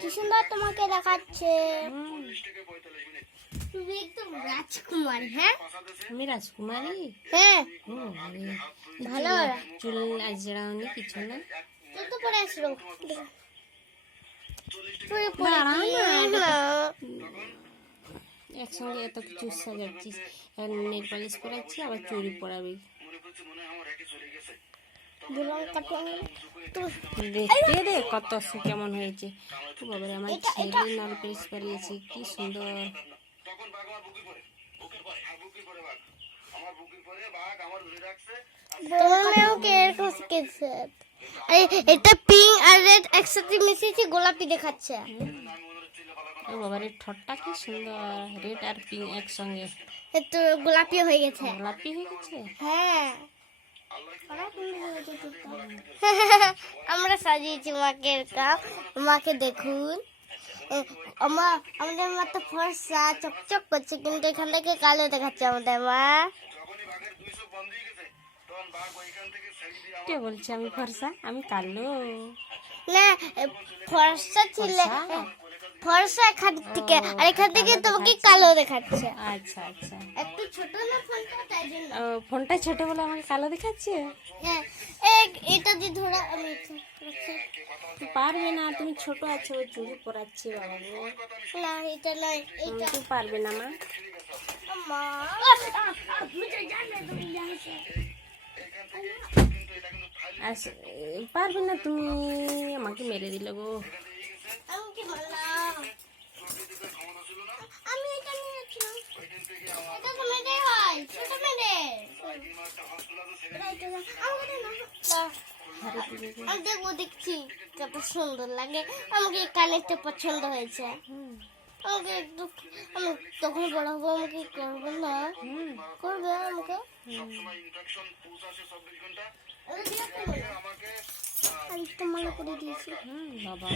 কি সুন্দর তোমাকে দেখাচ্ছে। তুমি একদম রাজকুমারী। হ্যাঁ আমি রাজকুমারী। হ্যাঁ ভালো চুল আজরাওনি কিছু না, তুই তো পরে আসলো একসঙ্গে এত কিছু সাজাচ্ছিস, নেল পালিশ পরাচ্ছি আবার চুড়ি পরাবি। দেখতে দে কত কেমন হয়েছে। বাবারে আমার ছেলে নেল পালিশ পরিয়েছে, কি সুন্দর। এটা পিঙ্ক আর রেড একসাথে মিশিয়েছে, গোলাপি দেখাচ্ছে। ও বাবারে ঠোঁটটা কি সুন্দর, রেড আর পিঙ্ক একসঙ্গে। একটু গোলাপি হয়ে গেছে। গোলাপি হয়ে গেছে। হ্যাঁ আমরা সাজিয়েছি মাকে। মাকে দেখুন, আমাদের মা তো ফর্সা চকচক করছে, কিন্তু এখান থেকে কালো দেখাচ্ছে আমাদের মা। কে বলছে আমি ফর্সা? আমি কালো না, ফর্সা ছিল, ফর্সা এখান থেকে, আর এখান থেকে তোমাকে কালো দেখাচ্ছে। আচ্ছা আচ্ছা, একটু ছোট না ফোনটা, তাই জন্য। ফোনটা ছোট বলে আমাকে কালো দেখাচ্ছে। হ্যাঁ এটা দিয়ে ধরা আমি পারবে না, তুমি ছোট আছো, চুড়ি পরাচ্ছি বাবা গো। না এটা নয়, এটা তুই পারবে না মা। মা পারবে না তুমি, আমাকে মেরে দিলে গো। আমি কি বললাম, আমি এটা নিয়েছিলাম। এটা তো মেরে হয়, ছোট মেরে। আমি দেখবো, দেখছি কত সুন্দর লাগে। আমাকে এই কানেরটা পছন্দ হয়েছে। আমাকে একটু, আমি তখন বড় হবো, আমাকে করবে না, করবে আমাকে। আরেকটা মালা করে দিয়েছি। বাবা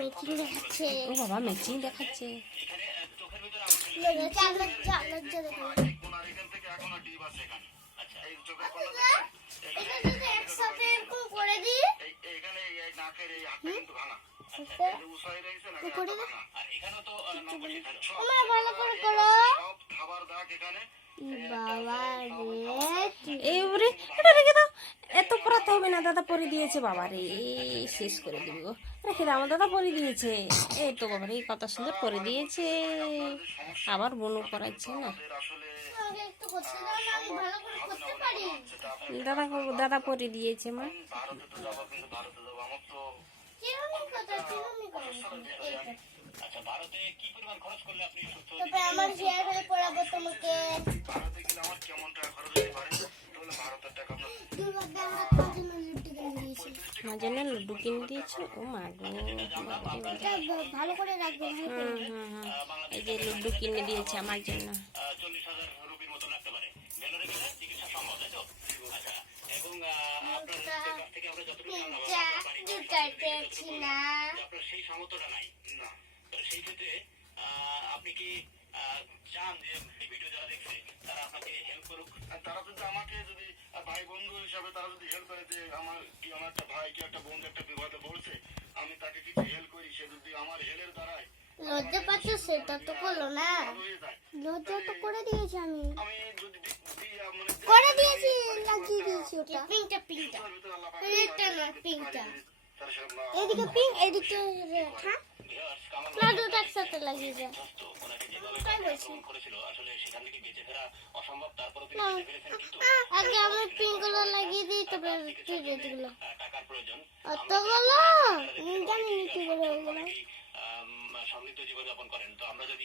মেকিং দেখাচ্ছে। ও বাবা ম্যাচিং দেখাচ্ছে। লজ্জা দেখাচ্ছে। এটা যদি একসাথে এরকম করে দিই, করে দে। আমার ভালো করে করো বাবা রে। এইবারে এটা রেখে দাও, এত পড়াতে হবে না, দাদা পরে দিয়েছে। বাবা রে শেষ করে দিবি গো, রেখে দাও, আমার দাদা পরে দিয়েছে। এই তো বাবা রে কত সুন্দর পরে দিয়েছে, আবার বনু করাচ্ছে না। দাদা পরে দিয়েছে মা। আমার হেয়ার হয়ে পড়াবো তোমাকে। আমার জন্য লুডু কিনে দিয়েছো। ও মা গো, ভালো করে রাখবে। এই যে লুডু কিনে দিয়েছে আমার জন্য। তারা যদি আমাকে যদি ভাই বন্ধু হিসাবে তারা যদি হেল্প করে, যে আমার কি আমার একটা ভাই কি একটা বন্ধু একটা বিপদে পড়ছে, আমি তাকে কিছু হেল্প করি, সে যদি আমার হেলের দ্বারায় লজ্জা পাচ্ছ, সেটা তো করলো না। লজ্জা তো করে দিয়েছি আমি, করে দিয়েছি, লাগিয়ে দিয়েছি। ওটা পিঙ্কটা, পিঙ্কটা রেডটা না, পিঙ্কটা। এদিকে পিঙ্ক, এদিকে রেড। হ্যাঁ না, দুটো একসাথে লাগিয়ে যায়। তাই বলছি, আগে আমি পিঙ্ক গুলো লাগিয়ে দিই, তারপরে রেড গুলো। অতগুলো জানি কি করে ওগুলো সমৃদ্ধ জীবনযাপন করেন। তো আমরা যদি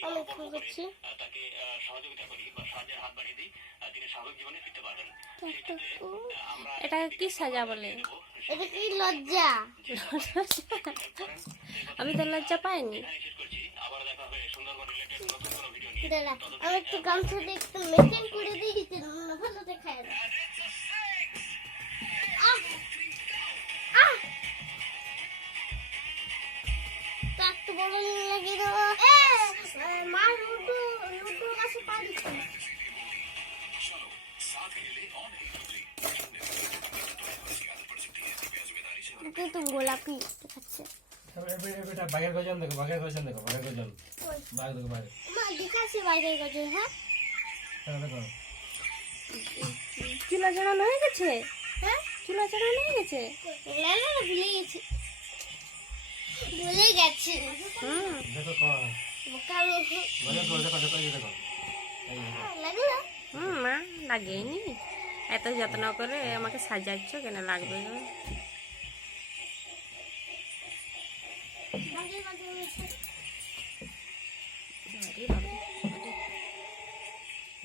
তাকে সহযোগিতা করি বা সাহায্যের হাত বাড়িয়ে দিই, তিনি স্বাভাবিক জীবনে ফিরতে পারবেন। এটা কি সাজা বলে? এটা কি লজ্জা? আমি তো লজ্জা পাইনি। আমি একটু গামছা দিয়ে একটু মেনটেন করে দিই, ভালো দেখায়। একটু বড় লাগিয়ে দেবো। মা লুডু গাছে পা দিচ্ছে। কিন্তু গোলাপি দেখাচ্ছে। বেটা বাঘের গজন দেখো, বাঘের গজন দেখো, বাঘের গজন, বাঘ দেখো, বাঘ মা দেখাচ্ছে বাইরে গেছে। হ্যাঁ দেখো। চুলা চড়ানো হয়ে গেছে, হ্যাঁ চুলা চড়ানো হয়ে গেছে। না না ভুলে গেছি, ভুলে গেছি। হুম, দেখো কর বোকা আমি দেখো দেখো দেখো এই দেখো, এই দেখো। লাগলো। মা লাগেনি, এত যত্ন করে আমাকে সাজাচ্ছ, কেন লাগবে না? বাইরে গেছে। আরে বাবা, আরে।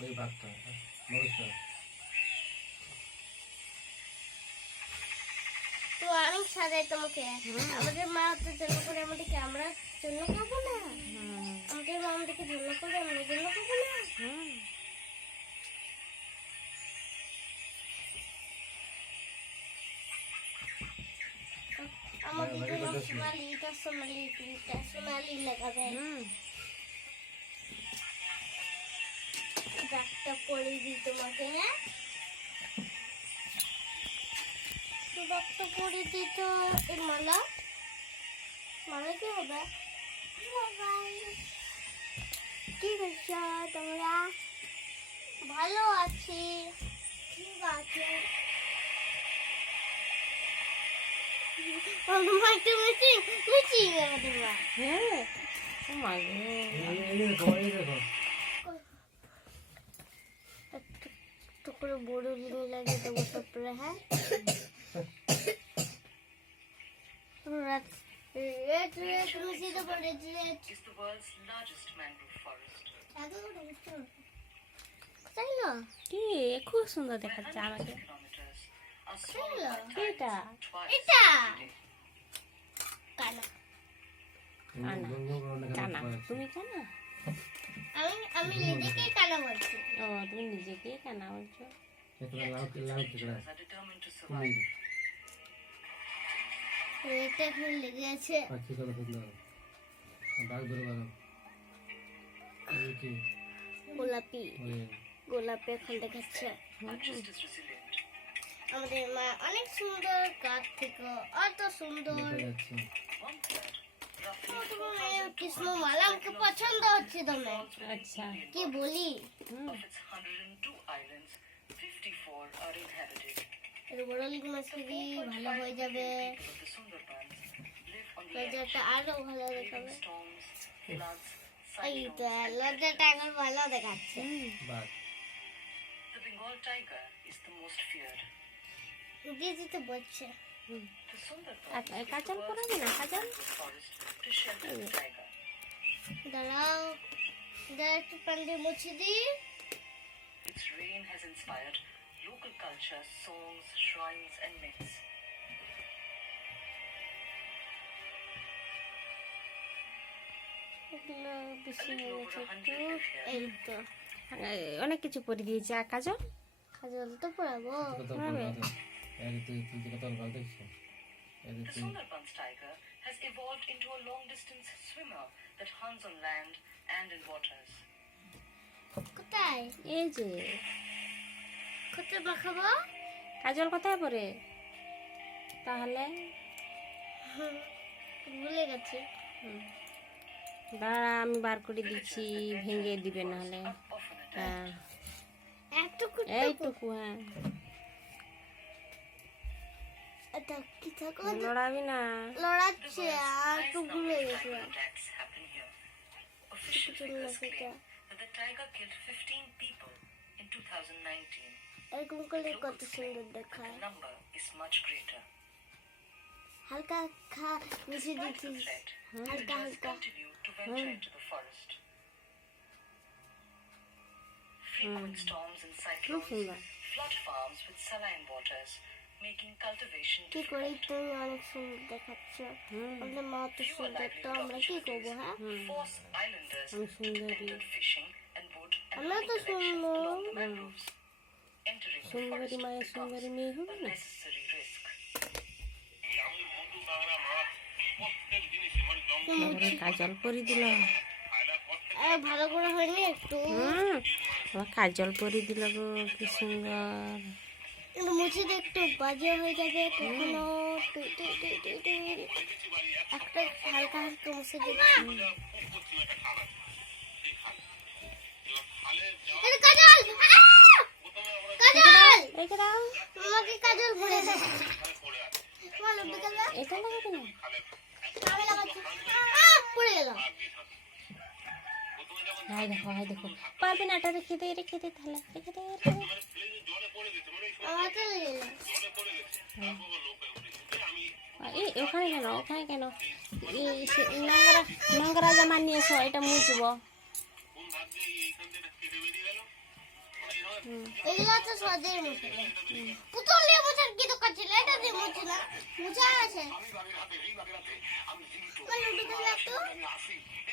ওই বাঘটা মরুসটা তো আমি সাজাই তোমাকে। আমাদের মা তো জন্য করে আমাদেরকে, আমরা জন্য করবো না। হুম, আমাদের মা আমাদেরকে জন্য করে, আমরা জন্য করবো না। হুম। আমাদের জন্য সোনালি, এটা সোনালি, এটা সোনালি লাগাবে। হুম, ব্যাগটা পরে দিই তোমাকে। হ্যাঁ তো ব্যাগটা পরে দিই। তো এর মালা, মালা কি হবে? কি করছো তোমরা? ভালো আছি, ঠিক আছে। তোমার তো মিচি মিচি আমাদের মা। হ্যাঁ। ও মা গো। এই দেখো, এই দেখো। একটু করে বড় লিনে লাগে দেবো তারপরে। হ্যাঁ রাত রেড রেড মিশি তো বড় red is the world's largest mangrove forest. তাই না? কি খুব সুন্দর দেখাচ্ছে আমাকে। Kilometers are Hello. swallowed by এটা tides twice এটা a day. কানা। কানা, তুমি কানা? আমি নিজেকে কানা বলছি। ও, তুমি নিজেকেই কানা বলছো। লাউ লাউ টিকড়া Are determined to survive. এটা এখন লেগে আছে। পাখি কত সুন্দর, বাঘ ধরে বাঘ এই কি গোলাপি ওই গোলাপি এখন দেখাচ্ছে। Are just as resilient. আমাদের মা অনেক সুন্দর, কাঠ থেকে অত সুন্দর। দেখা যাচ্ছে। One third, roughly কৃষ্ণ মালা আমাকে পছন্দ হচ্ছে তোমার। আচ্ছা। কি বলি? হুম, of its 102 islands, 54 are inhabited. এর বড় লিগ মাছলি ভালো হয়ে যাবে। People of the Sundarbans live on the edge. লজ্জাটা আরো ভালো Braving দেখাবে। storms, floods, এই cyclones. তো লজ্জাটা এখন ভালো দেখাচ্ছে। বাঘ The Bengal tiger is the most feared. দিদি তো বলছে। হুম। The Sundarbans R is the Kajal world's করাবি না, কাজল? largest forest to shelter the tiger. দাঁড়াও, দাঁড়া একটু পান্ডে মুছে দিই। Its reign has inspired local culture, songs, shrines, and myths. এগুলো বেশি হয়ে গেছে একটু। এই তো অনেক কিছু পরে দিয়েছে। আর কাজল? কাজল তো পড়াবো। কত হবে। বড় এই তুই তুই কত বড় দেখছিস এই The তুই Sundarbans tiger has evolved into a long-distance swimmer that hunts on land and in waters. কোথায় এই যে কোথায় মাখাবো? কাজল কোথায় পরে তাহলে? ভুলে গেছি। দাঁড়া, আমি বার করে দিচ্ছি, ভেঙে দিবে নাহলে। Often attacked. হ্যাঁ, একটুকু এইটুকু। হ্যাঁ, এটা কি থাকো লড়াবি না। লড়াচ্ছে আর একটু ভুলে গেছি। Tiger attacks happen here. Official figures claim that the tiger killed 15 people in 2019. এরকম করলে কত সুন্দর দেখায়। The number is much greater. হালকা খা মিশে Despite the দিচ্ছিস। threat, হালকা villagers হালকা continue to venture into the forest. Frequent storms and cyclones সুন্দর। flood farms with saline waters, making cultivation কি করে difficult. তুমি অনেক সুন্দর দেখাচ্ছ। আমাদের মা তো Fewer সুন্দর, তো livelihood আমরা কি করবো? হ্যাঁ opportunities force islanders আমি to সুন্দরী। depend on fishing and wood and আমরা honey তো collection সুন্দর। along the mangroves. Entering the সুন্দরী forest মায়ের becomes সুন্দরী মেয়ে a হবে না? necessary risk. তারপরে কাজল পরে দিল। ভালো করে হয়নি একটু। হুম, আমার কাজল পরি দিল গো, কি সুন্দর। কিন্তু মুছে দিয়ে একটু বাজে হয়ে যাবে কখনো টুই টুই টুই টুই টুই। একটা হালকা হালকা মুছে দিচ্ছি। আরে কাজল! কাজল! রেখে দাও, আমাকে কাজল ভরে দাও। তোমার লুড্ডু খেলবে? এটা লাগাবে না। আমি লাগাচ্ছি। পড়ে গেল। হাই দেখো, হাই দেখো, পারবে না, এটা রেখে দে, রেখে দে, তাহলে রেখে দে, রেখে দে। আমাকে লেগে গেল। এই ওখানে কেন, ওখানে কেন? নোংরা নোংরা জামা নিয়ে এসো, এটা মুছবো। এগুলো তো সহজেই মুছে। পুতুল দিয়ে মুছার কি দরকার ছিল? এটা দিয়ে মুছে না। মুছা আছে। লুড্ডু খেলবে একটু?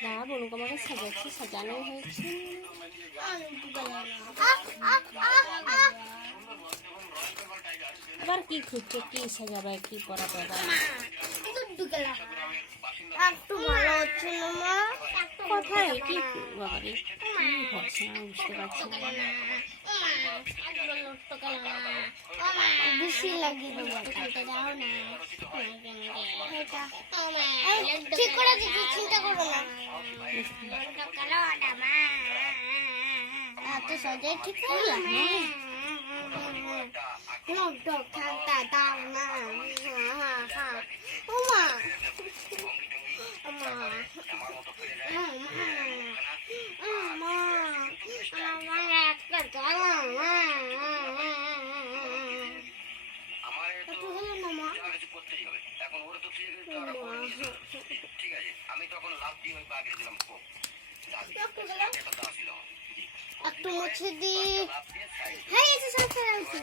না, বনুক আমাকে সাজাচ্ছি, সাজানো হয়েছে। আবার কি খুঁজছো, কি সাজাবে, কি করাবে আবার? একটু ভালো হচ্ছে না মা। কোথায় কি বাবারে, কি হচ্ছে না বুঝতে পারছি না। বেশি লাগিয়ে দেবো। ঠিক করে দিচ্ছি, চিন্তা করো না। এত সহজে ঠিক করলো না। খাতা দাও না। ওমা একটু মুছে দি। হ্যাঁ, এই যে সব ফেরাচ্ছি।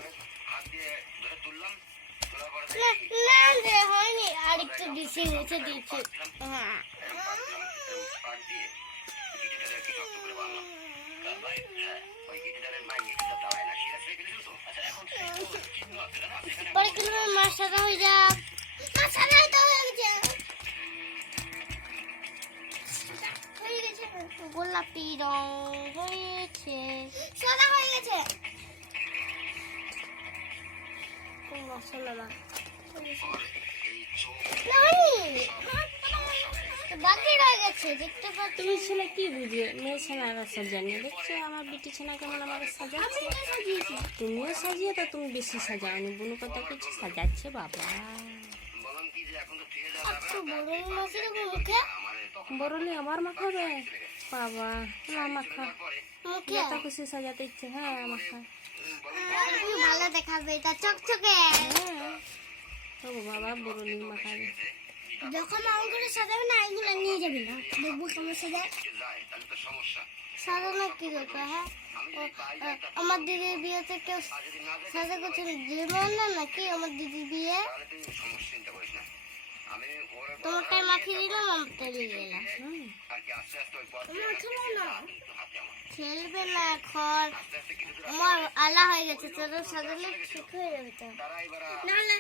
না রে, হয়নি, আর একটু বেশি মুছে দিচ্ছি। পরে কিভাবে মাছ সাদা হয়ে যাক। মাছ সাদা হয়ে গেছে, হয়ে গেছে, গোলাপি রং হয়েছে, সাদা হয়ে গেছে। মশলা বাকি রয়ে গেছে, দেখতে পাচ্ছি। তুমি ছেলে কি বুঝে, মেয়ে ছেলেরা সাজানি দেখছো, আমার বিটি ছেলে কেমন আমাকে সাজাচ্ছে। তুমিও সাজিয়ে তো, তুমি বেশি সাজাওনি, বুনু কত কিছু সাজাচ্ছে বাবা। একটু বড় মাছের মুখে বরলি আমার মাখাবে বাবা, না মাখা, মুখে যত খুশি সাজাতে ইচ্ছে, হ্যাঁ মাখা। একটু ভালো দেখাবে, এটা চকচকে। হ্যাঁ তো বাবা, বরলি মাখাবে। যখন অঙ্ক করে সাজাবে না, এগুলো নিয়ে যাবি না, দেখবো কেমন সাজায়। সাজানো কি দরকার? হ্যাঁ, আমার দিদির বিয়েতে কেউ সাজা করছিল, জীবন না নাকি আমার দিদির বিয়ে। তোমারটাই মাখিয়ে দিলাম, আমারটাই নিয়ে গেলাম। খেলবে না এখন, আমার আলা হয়ে গেছে, তোর সাজালে ঠিক হয়ে যাবে তো। নাহলে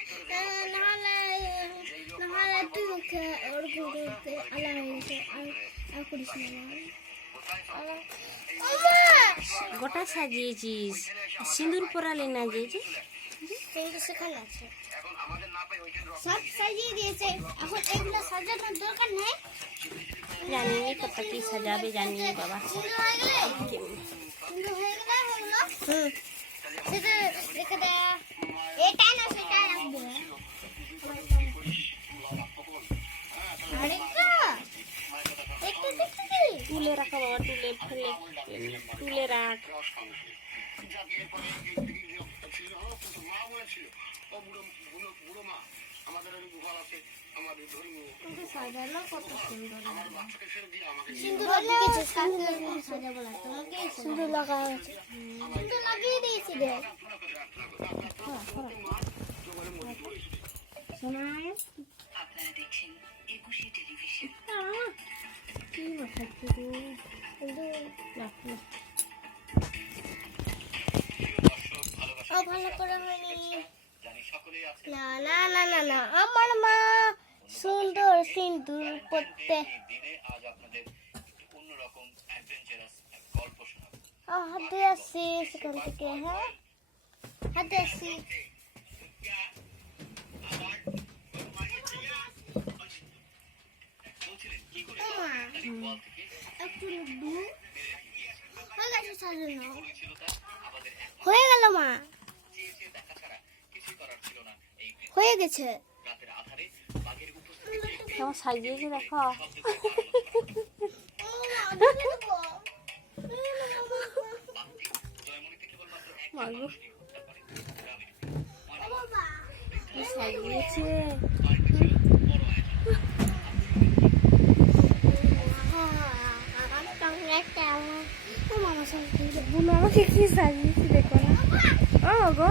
তুই মুখে ওরকম করতে আলা হয়ে গেছে, আর করিস না। গোটা সাজিয়েছিস, সিঁদুর পরালি না দিয়েছিস, কিন্তু সেখানে আছে, সব সাজিয়ে দিয়েছে। এখন এগুলো সাজানোর দরকার নেই। জানি কত কি সাজাবে, জানি বাবা। সুন্দর হয়ে গেলে হলো। সেটা রেখে দে, এটা না সেটা রাখবে। তুলে রাখা বাবা, তুলে ফেলে, তুলে রাখ। সাজানো কত সুন্দর, সিঁদুর লাগিয়েছে, সাজাবো না, তোমাকে সিঁদুর লাগা হয়েছে, সিঁদুর লাগিয়ে দিয়েছি রে। শোনায় আপনারা দেখছেন 21 টেলিভিশন। কি মাথাচ্ছে ও ভালো করে হয়নি। না না না না না, আমার মা সুন্দর সিঁদুর পরতে। হাতে আসছি সেখান থেকে। হ্যাঁ হাতে আসছি। একটু লুডু হয়ে গেছে সাজানো, হয়ে গেল মা, হয়ে গেছে। কেমন সাজিয়েছে দেখো। মাগো, কি সাজিয়েছে। বুনু আমাকে কি সাজিয়েছে দেখো না। ও গো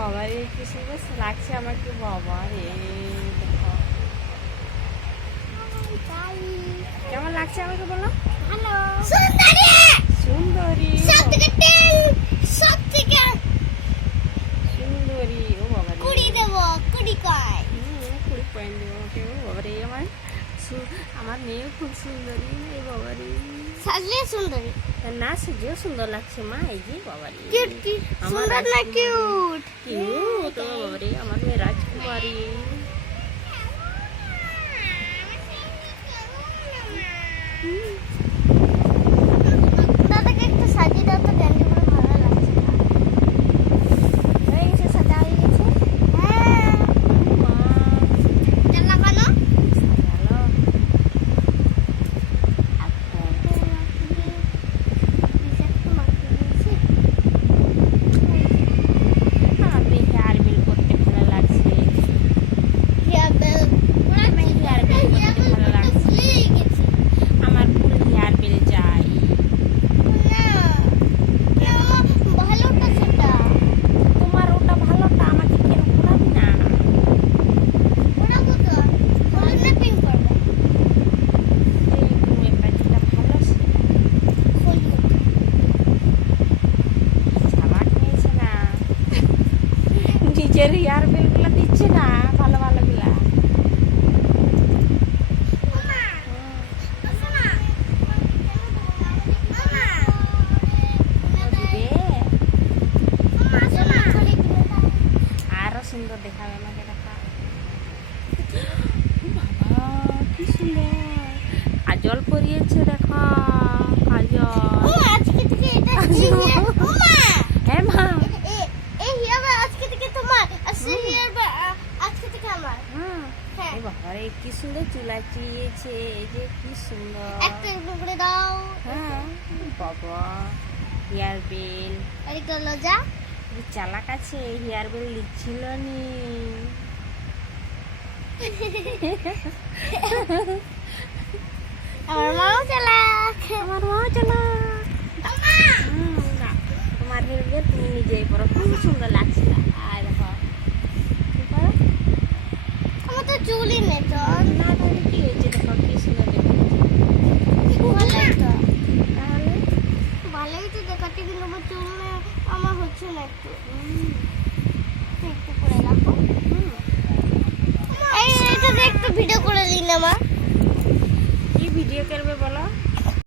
বাবা রে, কি সুন্দর লাগছে আমাকে বাবা রে। দেখো কেমন লাগছে আমাকে বলো। হ্যালো সুন্দরী, সুন্দরী সবথেকে তেল, সবথেকে সুন্দরী। ও বাবা রে, কুড়ি দেবো, কুড়ি কয়। 20 পয়েন্ট দেবো ওকে। ও বাবা রে, আমার মেয়ে খুব সুন্দরী। এ বাবা রে, সাজলে সুন্দরী, না সেজেও সুন্দর লাগছে মা। এই যে বাবা রে, কিউট কি আমার সুন্দর না কিউট? কিউট। ও বাবা রে, আমার মেয়ে রাজকুমারী। দাদাকে একটু সাজিয়ে দাও তো, গ্যান্ডি পুরো ভালো লাগছে না। হয়ে গেছে, সাজা হয়ে গেছে। হ্যাঁ মা তেল লাগানো। ভালো। আমার মেয়ে হেয়ার বিল করতে ভালো লাগছে। হেয়ার বিল করতে ভালো লাগছে। আমার ফুল হেয়ার বিল চাই। তোমার ওটা ভালোটা আমাকে কেন ঘোরাবি না। এই ঘুমের পাখিটা ভালো চালাক নিয়েছে না, নিজের হেয়ার বিল গুলা দিচ্ছে না ভালো ভালো গুলা। আরো সুন্দর দেখাবে আমাকে। দেখা বাবা কি সুন্দর কাজল পরিয়েছে। দেখা কাজল। আজকে থেকে এটা হ্যাঁ মা। এই হেয়ার আজকে থেকে তোমার, আর সেই হেয়ার আজকে থেকে আমার। হ্যাঁ হ্যাঁ এ বাবা রে, কি সুন্দর চুলা চিয়েছে। এই যে কি সুন্দর। একটা একটু করে দাও। হ্যাঁ বাবা, হেয়ার বেল আর একটু লজা। চালাক আছে, হেয়ার বেল লিখছিল নি। আমার মাও চালাক। আমার মাও চালাক। না, তোমার হেয়ার বেল তুমি নিজেই পরো, খুব সুন্দর লাগছে। আর দেখো কি করো। আমার তো চুলই নেই তো। না তাহলে কি হয়েছে, দেখো কি সুন্দর দেখাচ্ছে। ভালোই তো, তাহলে ভালোই তো দেখাচ্ছে, কিন্তু আমার চুল আমার হচ্ছে না একটু। একটু করে রাখো। এই এটা একটু ভিডিও করে নিন আমার। কি ভিডিও করবে বলো।